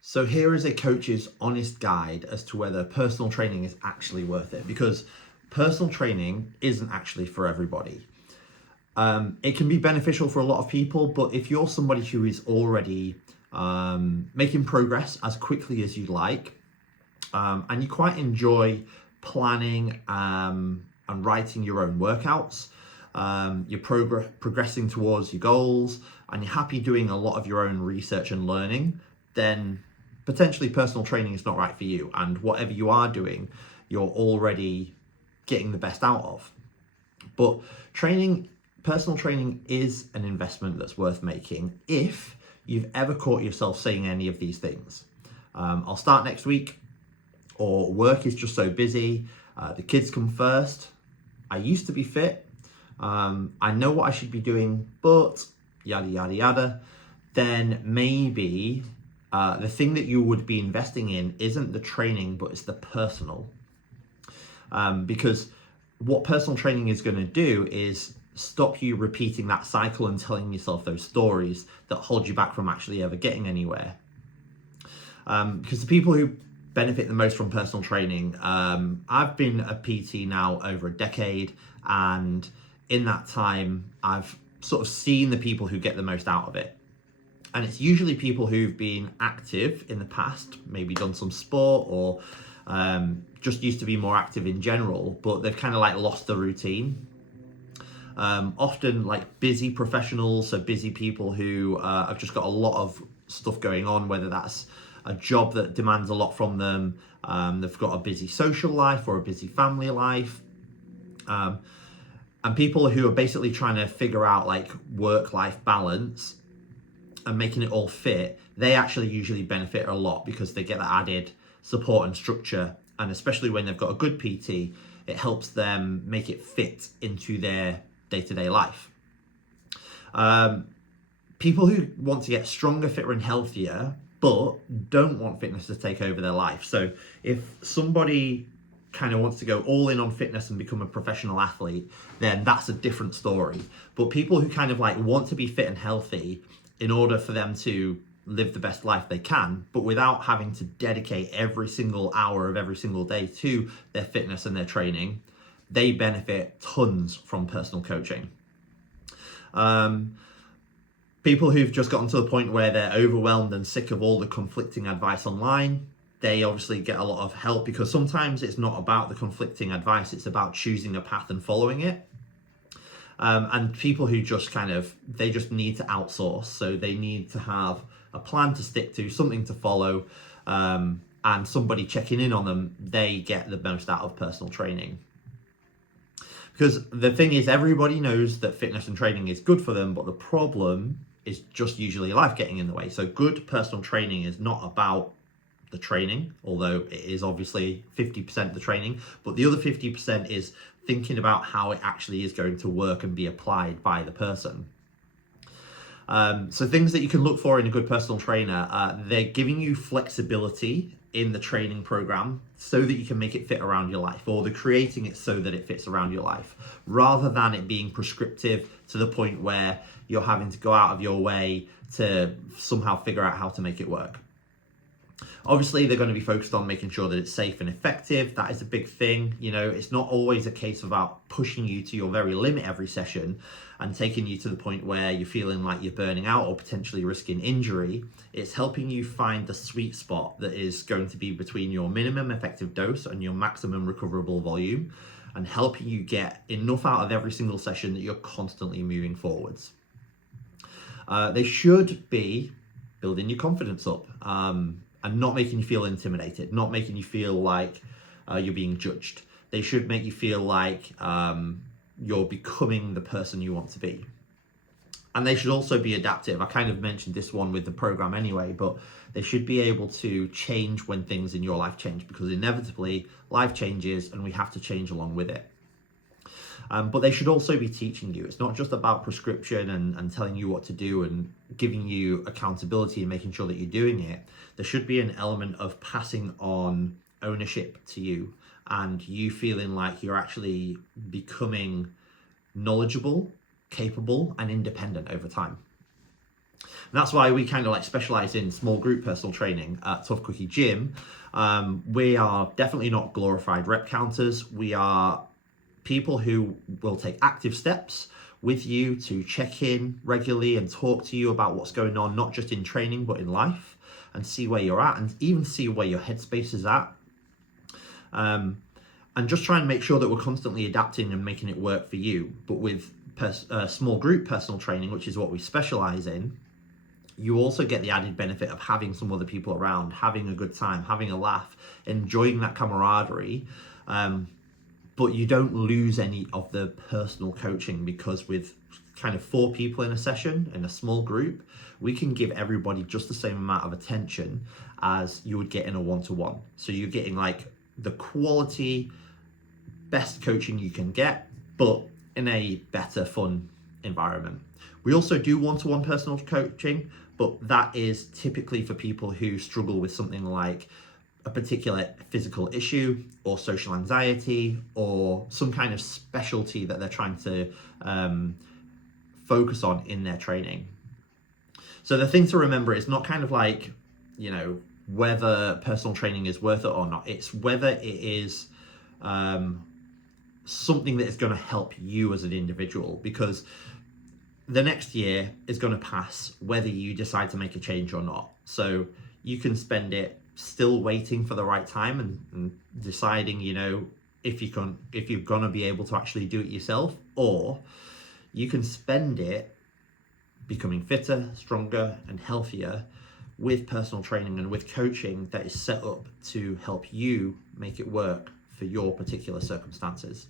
So here is a coach's honest guide as to whether personal training is actually worth it, because personal training isn't actually for everybody. It can be beneficial for a lot of people, but if you're somebody who is already making progress as quickly as you like, and you quite enjoy planning and writing your own workouts, you're progressing towards your goals, and you're happy doing a lot of your own research and learning, then potentially personal training is not right for you. And whatever you are doing, you're already getting the best out of. But personal training is an investment that's worth making if you've ever caught yourself saying any of these things. I'll start next week, or work is just so busy, the kids come first, I used to be fit, I know what I should be doing, but yada, yada, yada. Then maybe the thing that you would be investing in isn't the training, but it's the personal. Because what personal training is going to do is stop you repeating that cycle and telling yourself those stories that hold you back from actually ever getting anywhere. Because the people who benefit the most from personal training, I've been a PT now over a decade, and in that time I've sort of seen the people who get the most out of it. And it's usually people who've been active in the past, maybe done some sport, or just used to be more active in general, but they've kind of like lost the routine. Often like busy professionals, so busy people who have just got a lot of stuff going on, whether that's a job that demands a lot from them, they've got a busy social life or a busy family life, and people who are basically trying to figure out like work-life balance and making it all fit, they actually usually benefit a lot because they get that added support and structure. And especially when they've got a good PT, it helps them make it fit into their day-to-day life. People who want to get stronger, fitter, and healthier, but don't want fitness to take over their life. So if somebody kind of wants to go all in on fitness and become a professional athlete, then that's a different story. But people who kind of like want to be fit and healthy in order for them to live the best life they can, but without having to dedicate every single hour of every single day to their fitness and their training, they benefit tons from personal coaching. People who've just gotten to the point where they're overwhelmed and sick of all the conflicting advice online, they obviously get a lot of help, because sometimes it's not about the conflicting advice, it's about choosing a path and following it. And people who just they just need to outsource, so they need to have a plan to stick to, something to follow, and somebody checking in on them, they get the most out of personal training. Because the thing is, everybody knows that fitness and training is good for them, but the problem is just usually life getting in the way. So good personal training is not about the training, although it is obviously 50% the training, but the other 50% is thinking about how it actually is going to work and be applied by the person. So things that you can look for in a good personal trainer, they're giving you flexibility in the training program so that you can make it fit around your life, or they're creating it so that it fits around your life, rather than it being prescriptive to the point where you're having to go out of your way to somehow figure out how to make it work. Obviously, they're going to be focused on making sure that it's safe and effective. That is a big thing. You know, it's not always a case about pushing you to your very limit every session and taking you to the point where you're feeling like you're burning out or potentially risking injury. It's helping you find the sweet spot that is going to be between your minimum effective dose and your maximum recoverable volume, and helping you get enough out of every single session that you're constantly moving forwards. They should be building your confidence up, and not making you feel intimidated, not making you feel like you're being judged. They should make you feel like you're becoming the person you want to be. And they should also be adaptive. I kind of mentioned this one with the program anyway, but they should be able to change when things in your life change, because inevitably life changes and we have to change along with it. But they should also be teaching you. It's not just about prescription and telling you what to do and giving you accountability and making sure that you're doing it. There should be an element of passing on ownership to you, and you feeling like you're actually becoming knowledgeable, capable, and independent over time. And that's why we kind of like specialize in small group personal training at Tough Cookie Gym. We are definitely not glorified rep counters. We are people who will take active steps with you to check in regularly and talk to you about what's going on, not just in training, but in life, and see where you're at and even see where your headspace is at. And just try and make sure that we're constantly adapting and making it work for you. But with small group personal training, which is what we specialize in, you also get the added benefit of having some other people around, having a good time, having a laugh, enjoying that camaraderie. But you don't lose any of the personal coaching, because with kind of 4 people in a session, in a small group, we can give everybody just the same amount of attention as you would get in a one-to-one. So you're getting like the quality, best coaching you can get, but in a better, fun environment. We also do one-to-one personal coaching, but that is typically for people who struggle with something like a particular physical issue or social anxiety or some kind of specialty that they're trying to focus on in their training. So the thing to remember is not kind of like, you know, whether personal training is worth it or not. It's whether it is something that is going to help you as an individual, because the next year is going to pass whether you decide to make a change or not. So you can spend it still waiting for the right time and deciding, you know, if you're going to be able to actually do it yourself, or you can spend it becoming fitter, stronger, and healthier with personal training and with coaching that is set up to help you make it work for your particular circumstances.